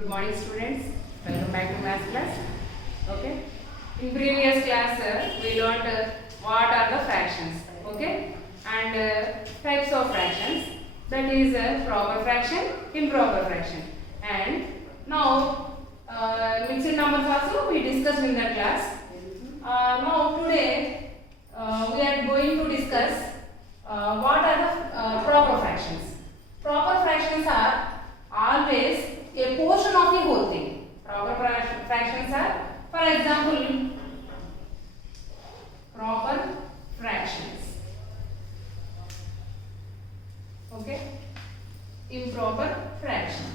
Good morning students, welcome back to math class. Okay, in previous class we learnt what are the fractions, okay, and types of fractions, that is proper fraction, improper fraction, and now mixed numbers also we discussed in that class. Now today we are going to discuss what are the proper fractions. Proper fractions are always a portion of the whole thing. Proper fractions are, for example, proper fractions. Okay? Improper fractions.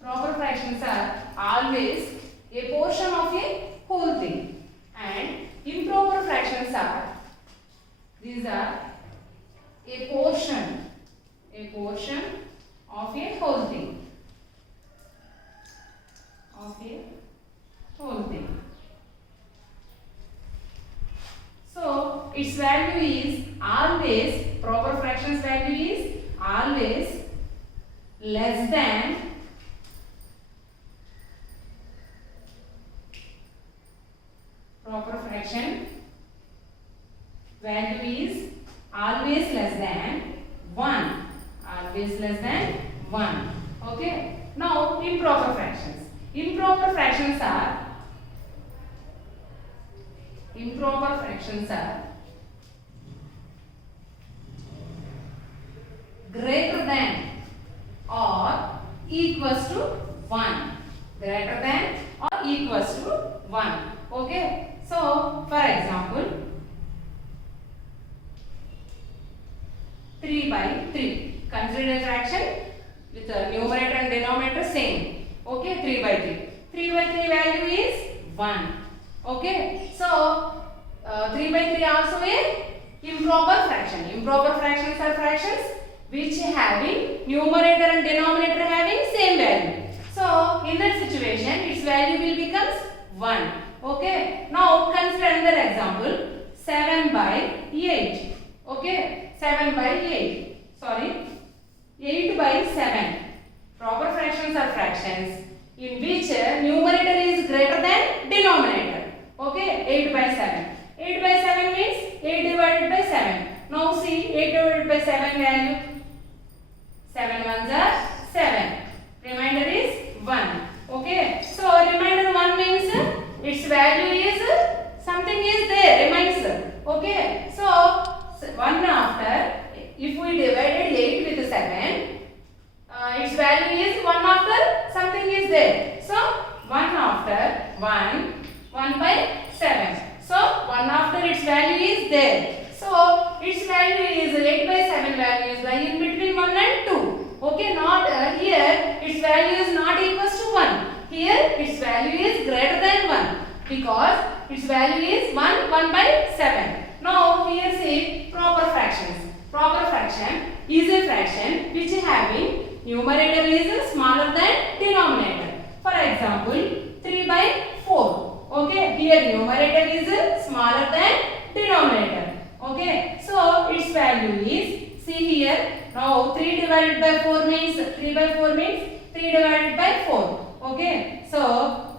Proper fractions are always a portion of a whole thing, and improper fractions are, these are a portion of a whole thing, So its value is always, proper fractions value is always less than proper fraction value is always less than 1, always less than 1. Okay, now improper fractions. Improper fractions are greater than or equals to 1, greater than or equals to 1. Okay, so for example, 3 by 3. Consider a fraction with the numerator and denominator same. Okay, 3 by 3. 3 by 3 value is 1. Okay, so 3 by 3 also a improper fraction. Improper fractions are fractions which having numerator and denominator having same value. So in that situation its value will becomes 1. Okay, now consider another example, 7 by 8. Okay, 7 by 8. Sorry, 8 by 7. Proper fractions are fractions in which numerator is greater than denominator. Okay, 8 by 7. 8 by 7 means 8 divided by 7. Now see 8 divided by 7 value. 7 ones are 7. Remainder is 1. Okay, so remainder 1 means its value is something is there, remains. Okay, so 1 after, if we divided 8 with 7, its value is 1 after something is there. So 1 after 1 by 7. So 1 after its value is there. So its value is 8 by 7 value is lying in between 1 and 2. Okay, not here its value is not equals to 1. Here its value is greater than 1 because its value is 1 by 7. Now here see proper fractions. Proper fraction is a fraction which having numerator is smaller than denominator. For example, 3 by 4. Okay, here numerator is smaller than denominator. Okay, so its value is, see here, now 3 divided by 4 means 3 by 4 means 3 divided by 4. Okay, so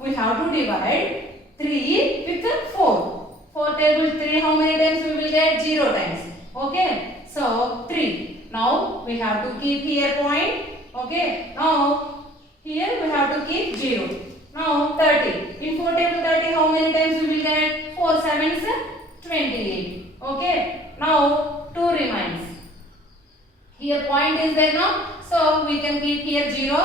we have to divide 3 with 4. 4 table 3, how many times we will get? 0 times. Okay, so 3. Now we have to keep here point. Okay, now here we have to keep 0. Now 30. In 4 table 30, how many times we will get? 4 7s 28. Okay, now 2 remains. Here point is there now, so we can keep here 0.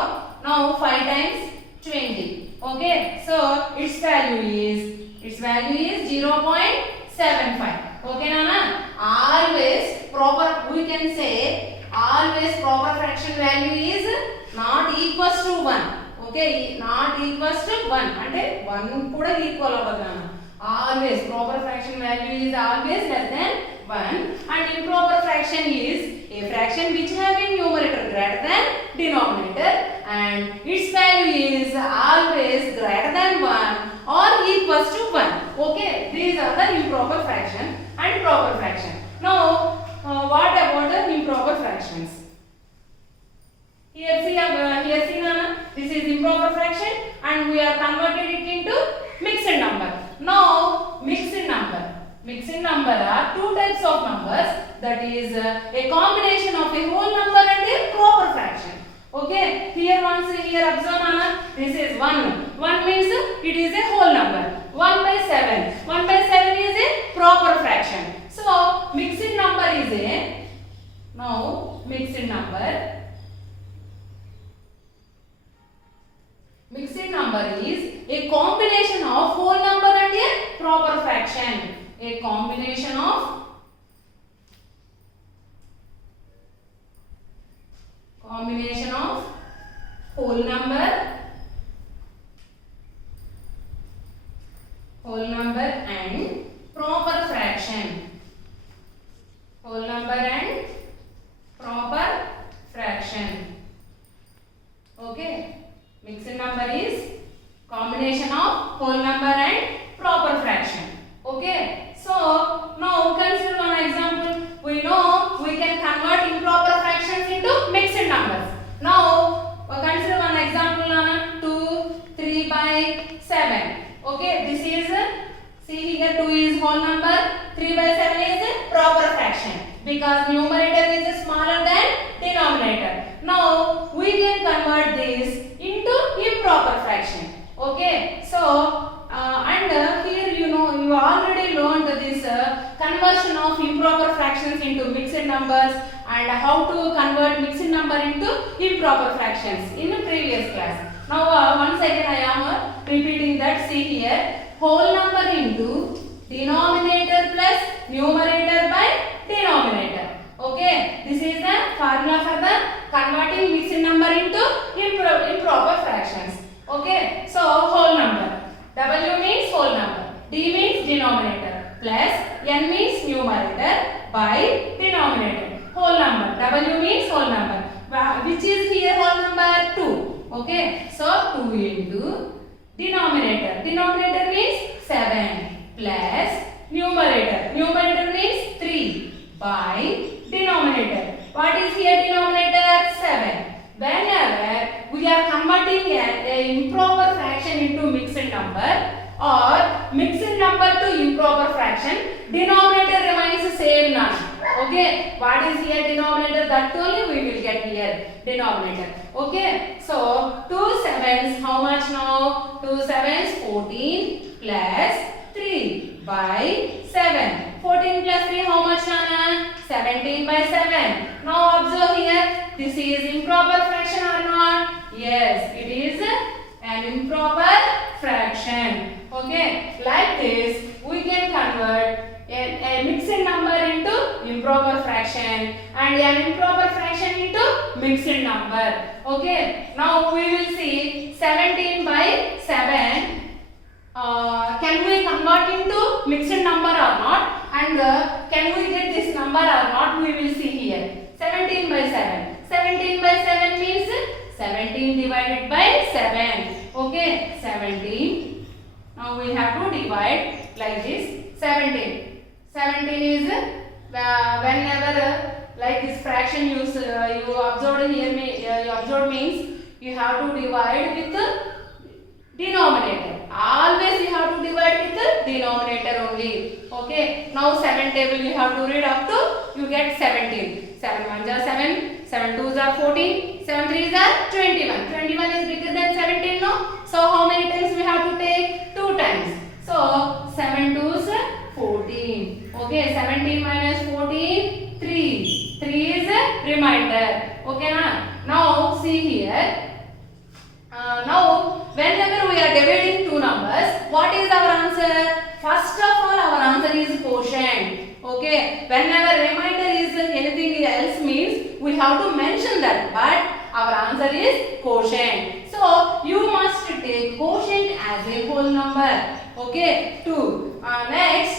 Now 5 times 20. Okay, so its value is 0.75. Okay, Nana? Always proper, we can say always proper fraction value is not equals to 1. Okay, not equals to 1. Ante 1 kuda equal avadu Nana. Always proper fraction value is always less than 1, and improper fraction is a fraction which having numerator greater than denominator and its value is always greater than 1 or equals to 1. Okay, these are the improper fraction and proper fraction. Now what about the fractions. Here see Nana, this is improper fraction and we are converted it into mixed number. Now mixed number are two types of numbers, that is a combination of a whole number and a proper fraction. Okay, here observe Nana, this is 1. 1 means it is a whole number. 1 by 7. 1 by 7 is a proper fraction. So mixed number is a, now mixed number is a combination of whole number and a proper fraction. A combination of whole number and proper fraction. Whole number and proper fraction. Okay, mixed number is combination of whole number and proper fraction. Okay, so now consider one example. We know we can convert improper fractions into mixed numbers. Now consider one example on 2, 3 by 7. Okay, this is, see here 2 is whole number, 3 by 7 is proper fraction because numerator is smaller than denominator. Now we can convert this into improper fraction. Okay, so here you already learned this conversion of improper fractions into mixed numbers and how to convert mixed number into improper fractions in the previous class. Now once again I am repeating that. See here, whole number into denominator plus numerator by denominator. Okay, this is the formula for the converting mixed number into improper fractions. Okay, so whole number, W means whole number, D means denominator, plus N means numerator by denominator. Whole number, W means whole number, which is here whole number 2. Okay, so 2 into denominator means 7 plus numerator means 3 by denominator. What is here denominator? 7. Whenever we are converting an improper fraction into mixed number or mixed number to improper fraction, denominator remains same now. Okay, what is here denominator? That only we will get here denominator. Okay, so 2 sevens, how much now? 2 sevens 14 plus 3 by 7. 14 plus 3, how much Nana? 17 by 7. Now observe here, this is improper fraction or not? Yes, it is an improper fraction. Okay, like this we can convert a mixed number into improper fraction and an improper fraction into mixed number. Okay, now we will see 17 by 7. Can we convert into mixed number or not, and can we get this number or not, we will see here. 17 by 7. 17 by 7 means 17 divided by 7. Okay, 17. Now we have to divide like this. 17. 17 is whenever like this fraction you observed here, you observed means you have to divide with the denominator. Always you have to divide with the denominator only. Okay. Now 7 table you have to read up to you get 17. 7 1s are 7. 7 2s are 14. 7 3s are 21. 21 is bigger than 17 no? So how many times we have to take? 2 times. So 7 2s 14. Okay. 17 minus 14 3. 3 is remainder. Okay na? Now see here. Now whenever we are dividing two numbers, what is our answer? First of all, our answer is quotient. Okay, whenever remainder is anything else means we have to mention that, but our answer is quotient. So you must take quotient as a whole number. Okay, 2. Next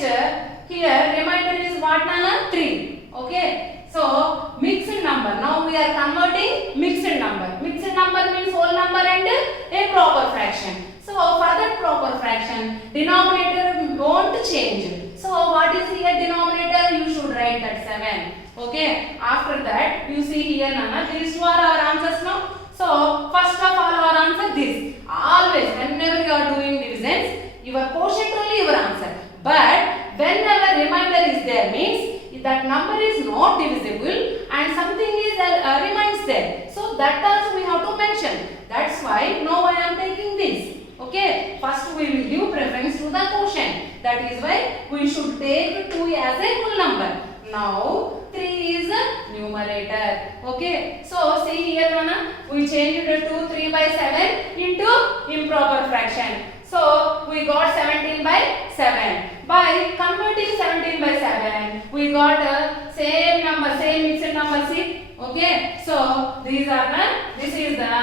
here remainder is what Nana? 3. Okay, so mixed number. Now we are converting mixed number. Mixed number means whole number and a proper fraction. So for that proper fraction, denominator won't change. So what is here denominator? You should write that 7. Okay, after that you see here Nana, these two are our answers now. So first of all our answer this. Always whenever you are doing divisions, your quotient only your answer. But whenever remainder is there means that number is not divisible and something is remains there. So that also we have to mention. That's why now I am taking this. Okay, first we will give preference to the quotient. That is why we should take 2 as a whole number. Now 3 is a numerator. Okay, so see here Nana, we changed it to 3 by 7 into improper fraction. So we got 17 by 7. By converting 17 by 7, we got a same number, same mixed number. See, okay. So this is the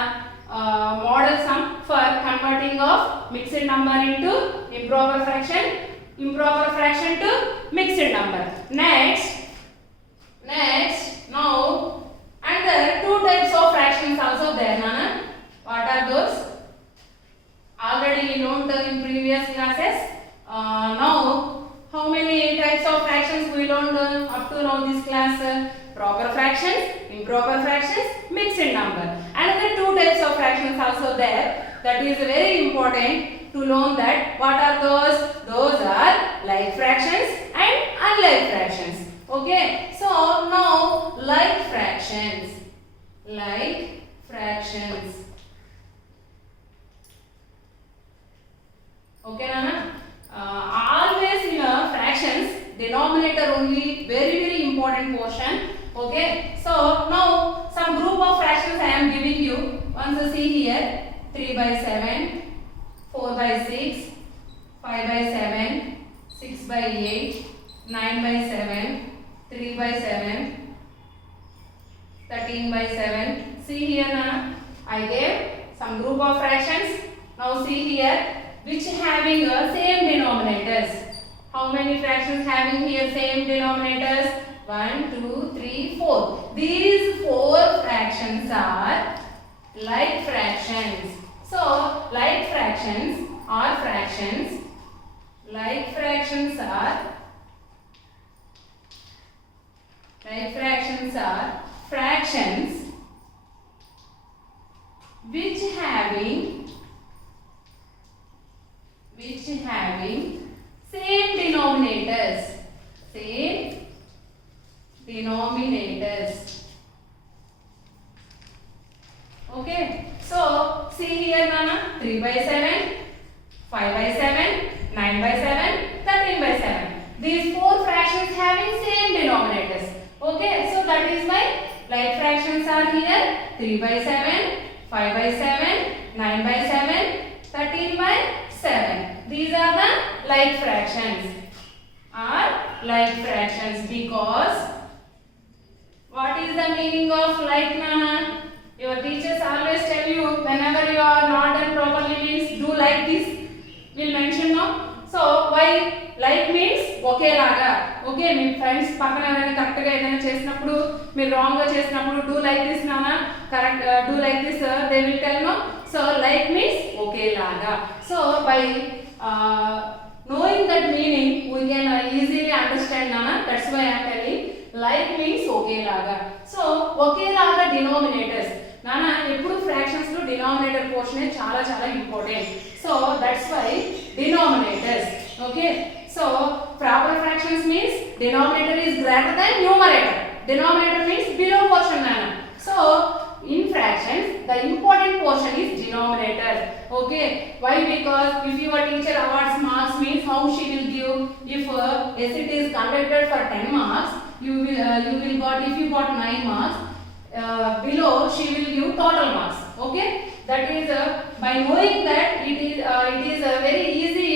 model sum for converting of mixed number into improper fraction to mixed number. Next, now another two types of fractions also there, Nana. What are those? Already we learned in previous classes. Now, how many types of fractions we learned up to now this class? Proper fractions, improper fractions, mixed number. Another two types of fractions also there. That is very important to learn that. What are those? Those are like fractions and unlike fractions. Okay. So now like fractions. Okay, Nana. Always in fractions, denominator only very important portion. Okay. So now some group of fractions I am giving you. Once you see here, 3 by 7, 4 by 6, 5 by 7, 6 by 8, 9 by 7, 3 by 7, 13 by 7. See here, Nana. I gave some group of fractions. Now see here. Which having same denominators. How many fractions having here same denominators? 1, 2, 3, 4. These 4 fractions are like fractions. So like fractions are fractions. Like fractions are fractions which having same denominators. Okay. So see here, Nana. 3 by 7, 5 by 7, 9 by 7, 13 by 7. These 4 fractions having same denominators. Okay. So that is why like fractions are here. 3 by 7, 5 by 7, 9 by 7, 13 by 7. These are the like fractions. Because what is the meaning of like, Nana? Your teachers always tell you whenever you are not done properly means do like this. We'll mention now. So why like means okelaga. Okay, me friends పక్కన ఎవరైనా correct గా ఏదైనా చేసినప్పుడు మీరు wrong గా చేసినప్పుడు do like this, Nana. Correct, do like this, they will tell no. So like means okelaga. So by knowing that meaning we can easily understand, Nana. That's why I am telling like means okelaga. So okelaga denominators, Nana. Eppudu fractions lo denominator portion చాలా important. So that's why denominators. Okay. So proper fractions means denominator is greater than numerator. Denominator means below portion, Nana. So in fractions the important portion is denominator. Okay. Why? Because if your teacher awards marks means how she will give. If SAT is conducted for 10 marks, you will got, if you got 9 marks, below she will give total marks. Okay. That is by knowing that it is very easy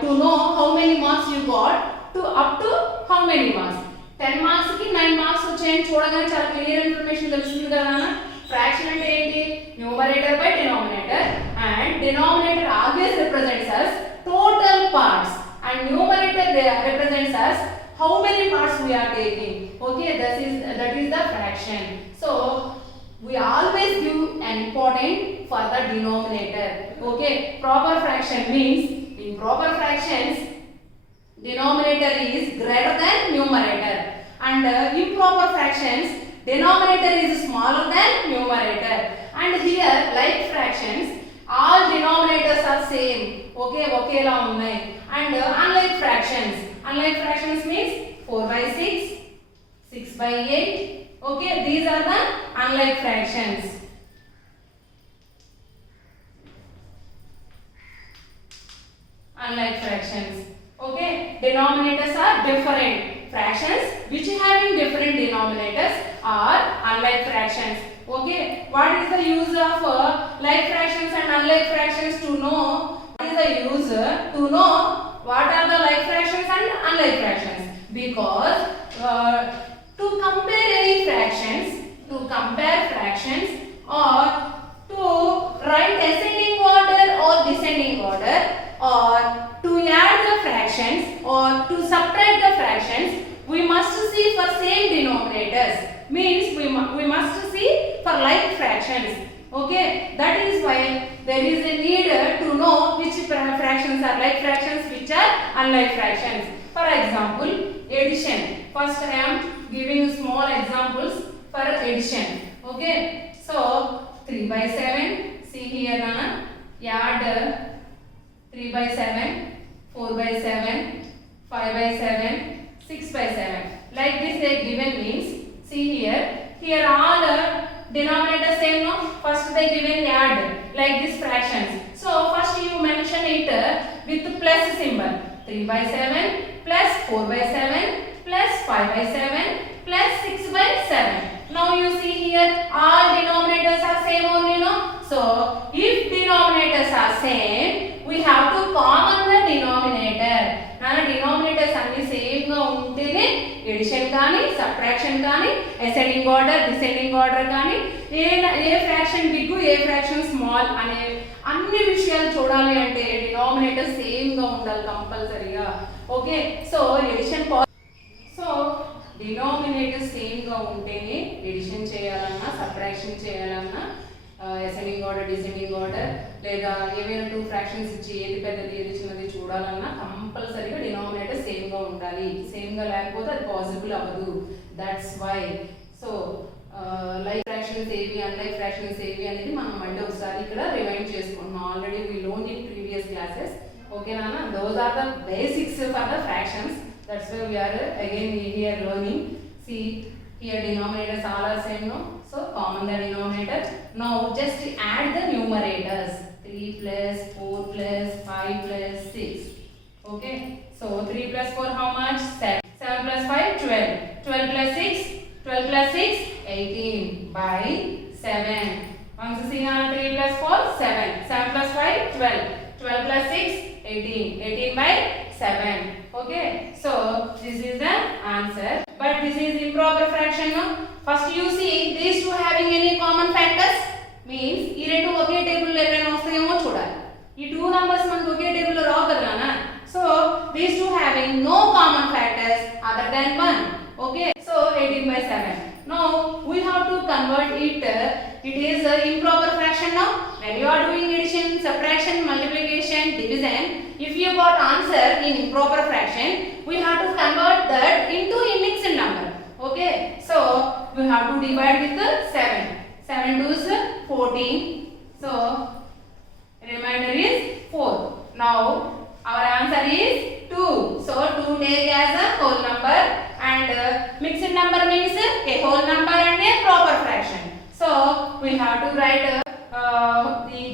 to know how many marks you got to up to how many marks. 10 marks ki 9 marks వచ్చాయని చూడగానే చాలా clear information తెలుస్తుంది కదా నాన్న. Fraction అంటే ఏంటి? Numerator by denominator, and denominator always represents us total parts and numerator represents us how many parts we are taking. Okay, that is the fraction. So we always give an important for the denominator. Okay, proper fraction means in proper fractions denominator is greater than numerator and improper fractions denominator is smaller than numerator, and here like fractions all denominators are same. Okay, okela unnai. And unlike fractions means 4 by 6, 6 by 8. Okay, these are the unlike fractions. Unlike fractions. Okay, denominators are different. Fractions which having different denominators are unlike fractions. Okay, what is the use of like fractions and unlike fractions to know? What is the use to know what are the like fractions and unlike fractions? Because to compare fractions or to write ascending order or descending order, or to add the fractions or to subtract the fractions, we must see for same denominators. Means we must see for like fractions. Okay, that is why there is a need to know which fractions are like fractions, which are unlike fractions. For example, addition. First I am giving small examples for addition. Okay, so 3 by 7. See here, add 3 by 7, 4 by 7, 5 by 7, 6 by 7. Like this they given means. See here all denominators same, no? First they given add like this fractions. So first you mention it with plus symbol. 3 by 7 plus 4 by 7 plus 5 by 7 plus 6 by 7. Now you see here all denominators are same only, no? So if denominators are same, we have to common the denominator. Denominators అన్ని same గా ఉంటేనే edition కానీ subtraction కానీ ascending order descending order కానీ a fraction big a fraction small అనే అన్ని విషయాలు చూడాలి అంటే డినామినేటర్ సేమ్ గా ఉండాలి కంపల్సరీగా. Okay, so addition so denominator same గా ఉంటేనే ఎడిషన్ చేయాలన్నా సబ్ట్రాక్షన్ చేయాలన్నా అసెండింగ్ ఆర్డర్ డిసెండింగ్ ఆర్డర్ లేదా ఏవైనా టూ ఫ్రాక్షన్స్ ఇచ్చి ఏది పెద్దది ఏది చిన్నది చూడాలన్నా కంపల్సరీగా డినామినేటర్ సేమ్ గా ఉండాలి. సేమ్ గా లేకపోతే అది పాసిబుల్ అవ్వదు. That's why so like fractions ఏవి అన్లైక్ ఫ్రాక్షన్స్ ఏవి అనేది మనం మళ్ళీ ఒకసారి ఇక్కడ రిమైండ్ చేసుకుంటున్నాం. Already we learn in previous classes. Okay నాన్న, those are the basics for the fractions. That's why we are again here learning. See here denominators all are same, no? So common the denominator. Now just add the numerators. 3 plus 4 plus 5 plus 6. Okay, so 3 plus 4 how much? 7. 7 plus 5 12. 12 plus 6 12 plus 6 18 by 7. Once see now 3 plus 4 7. 7 plus 5 12. 12 plus 6 18. 18 by 7. Okay, so this is the answer. But this is improper fraction, no? First you see these two having any common factors, means ఈ రెండు ఒకే table లో ఏమైనా వస్తాయేమో చూడాలి. ఈ two numbers మనకు ఒకే table లో రావు కదా. So these two having no common factors other than 1. Okay, so 18 by 7. Now we have to convert it. It is a improper fraction now. When you are doing addition, subtraction, multiplication, division, if you got answer in improper fraction, we have to convert that into a mixed number. Okay, so we have to divide with 7. 7 2s 14. So remainder is 4. Now our answer is 2. So 2 take as a whole number, and mixed number means a whole number and a proper fraction. So we have to write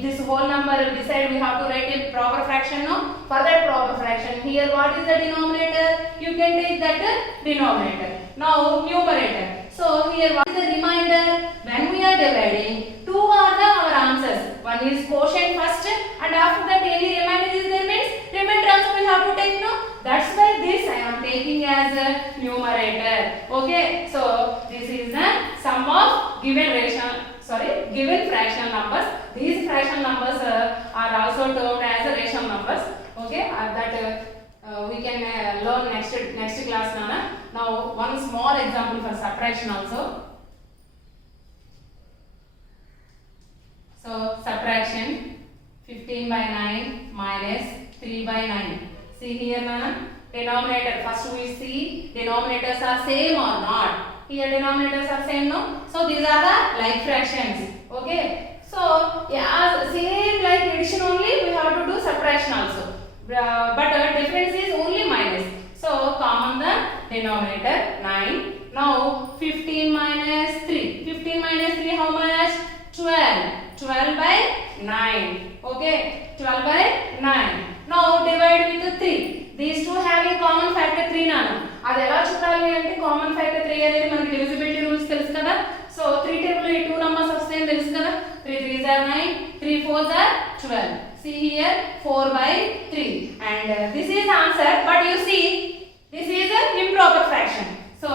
this whole number. Beside we have to write a proper fraction, no? For that proper fraction, here what is the denominator? You can take that denominator. Now numerator. So here what is the remainder? When we are dividing, two are our answers. One is quotient first, and after that any remainder is there means remainder also we have to take, no? That's why this I am taking as a numerator. Okay, so this is the sum of given fractional numbers. These fractional numbers are also termed as rational numbers. Okay, that we can learn next class, Nana. Now one small example for subtraction also. So subtraction 15 by 9 minus 3 by 9. See here, Nana. denominator. First we see denominators are same or not. Here denominators are same, no? So these are the like fractions. Okay. So as same like addition only, we have to do subtraction also. But difference is only minus. So common the denominator 9. Now 15 minus 3. 15 minus 3 how much? 12. 12 by 9. Okay. 12 by 9. Now divide with 3. These two having common factor 3 nanu. అది ఎలా చూడాలి అంటే common factor 3 అనేది మనకి divisibility rules తెలుసు కదా. So 3 table లో 2 numbers వస్తాయని తెలుసు కదా. 3 3s are 9, 3 4s are 12. See here 4 by 3 and this is answer, but you see this is an improper fraction. So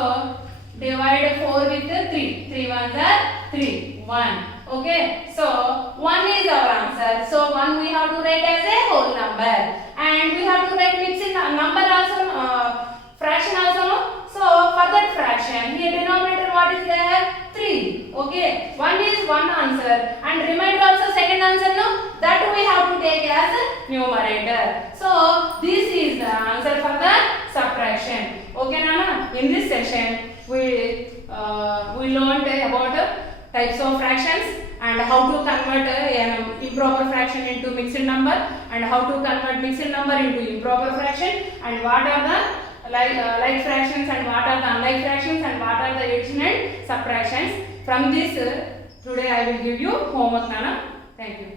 divide 4 with 3. 3 ones are 3. 1. Okay. So 1 is our answer. So 1 we have to write as a whole number and we have to write mixed number also, fraction also. So for that fraction here denominator what is there? 3. Okay. 1 is one answer and remainder also second answer, no? That we have to take as a numerator. So this is the answer for the subtraction. Okay Nana? In this session we learned about types of fractions and how to convert an improper fraction into mixed number and how to convert mixed number into improper fraction and what are the like fractions and what are the unlike fractions and what are the addition and subtractions. From this today I will give you homework Nana. Thank you.